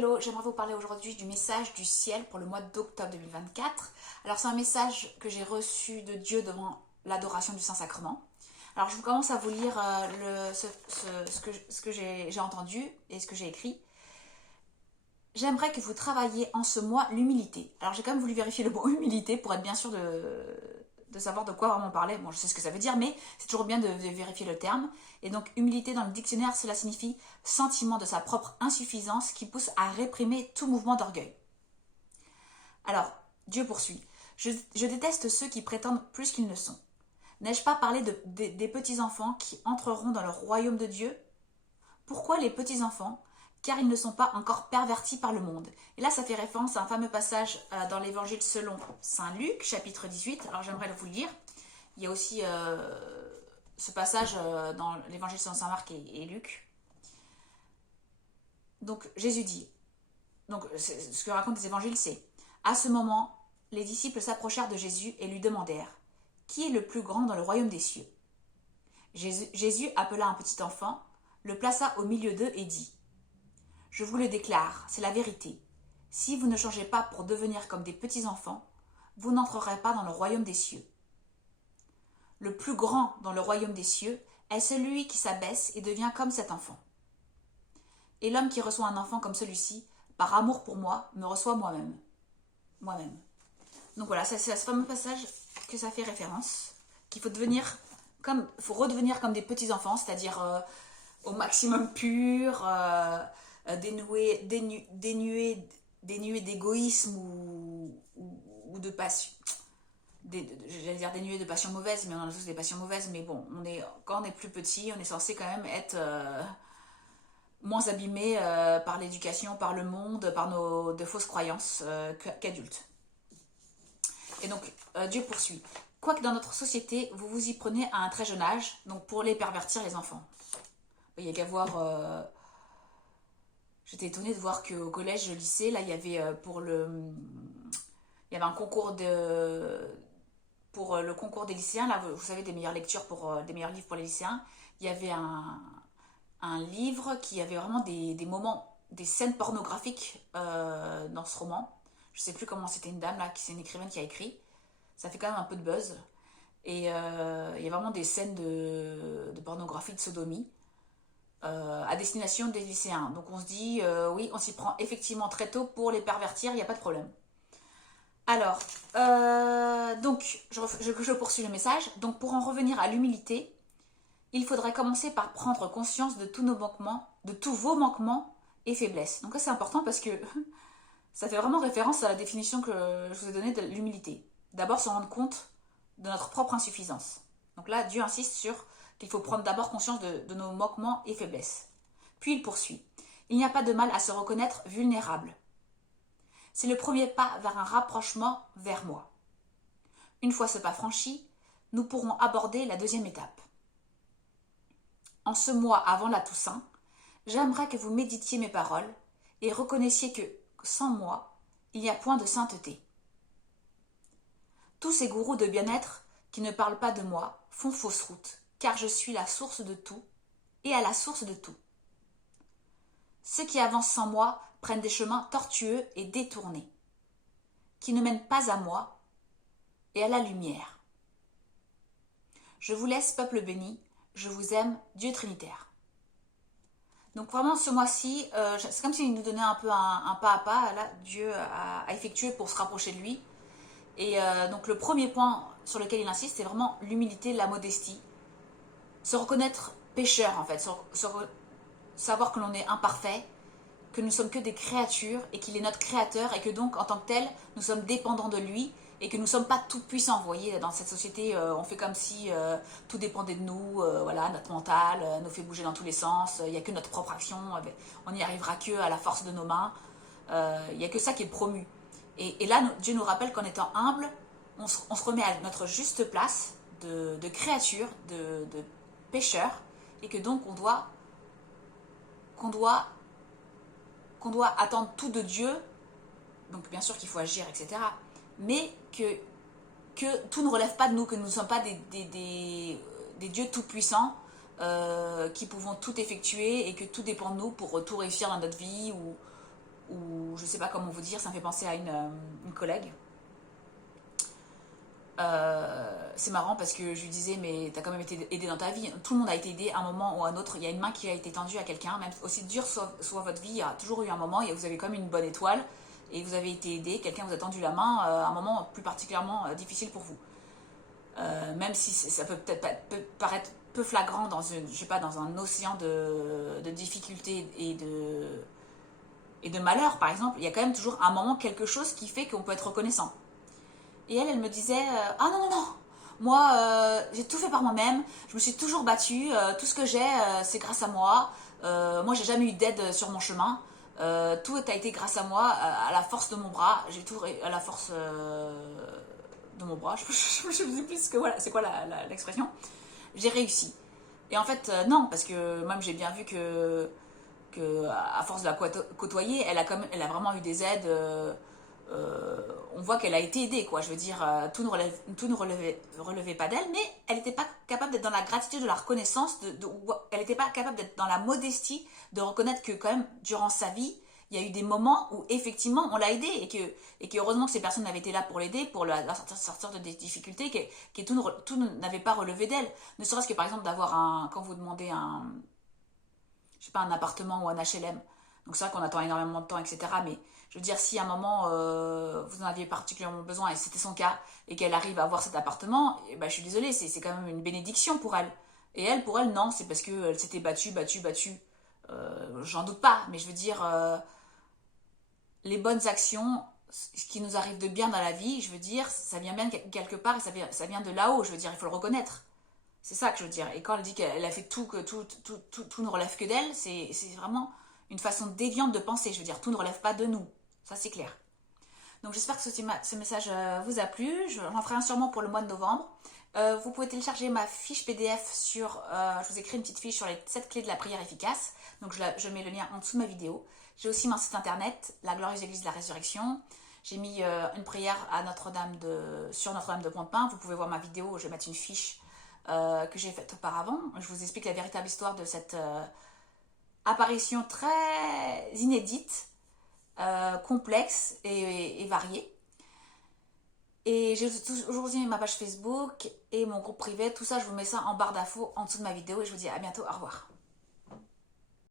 Hello, j'aimerais vous parler aujourd'hui du message du ciel pour le mois d'octobre 2024. Alors c'est un message que j'ai reçu de Dieu devant l'adoration du Saint-Sacrement. Alors je commence à vous lire ce que j'ai entendu et ce que j'ai écrit. J'aimerais que vous travailliez en ce mois l'humilité. Alors j'ai quand même voulu vérifier le mot humilité pour être bien sûr de savoir de quoi vraiment parler. Bon, je sais ce que ça veut dire, mais c'est toujours bien de vérifier le terme. Et donc, humilité dans le dictionnaire, cela signifie sentiment de sa propre insuffisance qui pousse à réprimer tout mouvement d'orgueil. Alors, Dieu poursuit. Je déteste ceux qui prétendent plus qu'ils ne sont. N'ai-je pas parlé des petits-enfants qui entreront dans le royaume de Dieu? Pourquoi les petits-enfants? Car ils ne sont pas encore pervertis par le monde. Et là, ça fait référence à un fameux passage dans l'évangile selon saint Luc, chapitre 18. Alors, j'aimerais vous le lire. Il y a aussi ce passage dans l'évangile selon saint Marc et Luc. Donc, Jésus dit, donc ce que racontent les évangiles, c'est: à ce moment, les disciples s'approchèrent de Jésus et lui demandèrent: qui est le plus grand dans le royaume des cieux? Jésus appela un petit enfant, le plaça au milieu d'eux et dit: je vous le déclare, c'est la vérité. Si vous ne changez pas pour devenir comme des petits-enfants, vous n'entrerez pas dans le royaume des cieux. Le plus grand dans le royaume des cieux est celui qui s'abaisse et devient comme cet enfant. Et l'homme qui reçoit un enfant comme celui-ci, par amour pour moi, me reçoit moi-même. Donc voilà, c'est à ce fameux passage que ça fait référence, qu'il faut redevenir comme des petits-enfants, c'est-à-dire au maximum pur, dénué d'égoïsme ou de passion. J'allais dire dénué de passions mauvaises, mais on en a tous des passions mauvaises, mais bon, quand on est plus petit, on est censé quand même être moins abîmé par l'éducation, par le monde, par de fausses croyances qu'adultes. Et donc, Dieu poursuit. Quoique dans notre société, vous vous y prenez à un très jeune âge, donc pour les pervertir, les enfants. Il y a qu'à voir... J'étais étonnée de voir qu'au collège, au lycée, là, il y avait il y avait un concours pour le concours des lycéens, là, vous savez, des meilleures lectures des meilleurs livres pour les lycéens. Il y avait un livre qui avait vraiment des moments, des scènes pornographiques dans ce roman. Je sais plus comment, c'était une dame là, c'est une écrivaine qui a écrit. Ça fait quand même un peu de buzz. Et il y a vraiment des scènes de pornographie, de sodomie à destination des lycéens. Donc on se dit, oui, on s'y prend effectivement très tôt pour les pervertir, il n'y a pas de problème. Alors, donc je poursuis le message. Donc pour en revenir à l'humilité, il faudrait commencer par prendre conscience de tous vos manquements et faiblesses. Donc ça c'est important parce que ça fait vraiment référence à la définition que je vous ai donnée de l'humilité. D'abord se rendre compte de notre propre insuffisance. Donc là, Dieu insiste sur qu'il faut prendre d'abord conscience de nos manquements et faiblesses. Puis il poursuit. Il n'y a pas de mal à se reconnaître vulnérable. C'est le premier pas vers un rapprochement vers moi. Une fois ce pas franchi, nous pourrons aborder la deuxième étape. En ce mois avant la Toussaint, j'aimerais que vous méditiez mes paroles et reconnaissiez que, sans moi, il n'y a point de sainteté. Tous ces gourous de bien-être qui ne parlent pas de moi font fausse route, car je suis la source de tout et à la source de tout. Ceux qui avancent sans moi prennent des chemins tortueux et détournés, qui ne mènent pas à moi et à la lumière. Je vous laisse, peuple béni, je vous aime, Dieu Trinitaire. Donc vraiment ce mois-ci, c'est comme s'il nous donnait un peu un pas à pas, là, Dieu a effectué pour se rapprocher de lui. Et donc le premier point sur lequel il insiste, c'est vraiment l'humilité, la modestie. Se reconnaître pécheur en fait, savoir que l'on est imparfait, que nous sommes que des créatures et qu'il est notre créateur et que donc en tant que tel, nous sommes dépendants de lui et que nous ne sommes pas tout puissants. Vous voyez, dans cette société, on fait comme si tout dépendait de nous, voilà, notre mental nous fait bouger dans tous les sens, il n'y a que notre propre action, on n'y arrivera que à la force de nos mains, il n'y a que ça qui est promu. Et là, Dieu nous rappelle qu'en étant humble, on se remet à notre juste place de créature, de pécheur, et que donc qu'on doit attendre tout de Dieu, donc bien sûr qu'il faut agir, etc., mais que tout ne relève pas de nous, que nous ne sommes pas des dieux tout-puissants qui pouvons tout effectuer et que tout dépend de nous pour tout réussir dans notre vie ou sais pas comment vous dire, ça me fait penser à une collègue. C'est marrant parce que je lui disais, mais t'as quand même été aidé dans ta vie. Tout le monde a été aidé à un moment ou à un autre. Il y a une main qui a été tendue à quelqu'un, même aussi dur soit votre vie, il y a toujours eu un moment et vous avez comme une bonne étoile et vous avez été aidé. Quelqu'un vous a tendu la main à un moment plus particulièrement difficile pour vous. Même si ça peut paraître peu flagrant dans je sais pas, dans un océan de difficultés et de malheur, par exemple, il y a quand même toujours un moment, quelque chose qui fait qu'on peut être reconnaissant. Et elle me disait ah non, non, non, moi, j'ai tout fait par moi-même, je me suis toujours battue, tout ce que j'ai, c'est grâce à moi. Moi, j'ai jamais eu d'aide sur mon chemin. Tout a été grâce à moi, à la force de mon bras. J'ai tout à la force de mon bras. Je ne sais plus ce que voilà, c'est quoi l'expression. J'ai réussi. Et en fait, non, parce que même j'ai bien vu que à force de la côtoyer, elle a vraiment eu des aides. On voit qu'elle a été aidée, quoi. Je veux dire, tout ne relevait pas d'elle, mais elle n'était pas capable d'être dans la gratitude, de la reconnaissance, elle n'était pas capable d'être dans la modestie, de reconnaître que quand même, durant sa vie, il y a eu des moments où effectivement on l'a aidée et que heureusement que ces personnes avaient été là pour l'aider, pour la sortir de des difficultés, que tout n'avait pas relevé d'elle. Ne serait-ce que par exemple d'avoir quand vous demandez je sais pas, un appartement ou un HLM. Donc c'est vrai qu'on attend énormément de temps, etc. Mais je veux dire, si à un moment vous en aviez particulièrement besoin, et c'était son cas, et qu'elle arrive à avoir cet appartement, eh ben, je suis désolée, c'est quand même une bénédiction pour elle. Et elle, pour elle, non, c'est parce qu'elle s'était battue. J'en doute pas, mais je veux dire, les bonnes actions, ce qui nous arrive de bien dans la vie, je veux dire, ça vient bien quelque part et ça vient de là-haut, je veux dire, il faut le reconnaître. C'est ça que je veux dire. Et quand elle dit qu'elle a fait tout, que tout ne relève que d'elle, c'est vraiment une façon déviante de penser. Je veux dire, tout ne relève pas de nous. Ça, c'est clair. Donc j'espère que ce message vous a plu. J'en ferai un sûrement pour le mois de novembre. Vous pouvez télécharger ma fiche PDF je vous ai créé une petite fiche sur les 7 clés de la prière efficace. Donc je mets le lien en dessous de ma vidéo. J'ai aussi mon site internet, la glorieuse église de la résurrection. J'ai mis une prière sur Notre-Dame de Pont-de-Pin. Vous pouvez voir ma vidéo, je vais mettre une fiche que j'ai faite auparavant. Je vous explique la véritable histoire de cette apparition très inédite, complexe et variée. Et j'ai toujours aussi ma page Facebook et mon groupe privé. Tout ça, je vous mets ça en barre d'infos en dessous de ma vidéo et je vous dis à bientôt. Au revoir.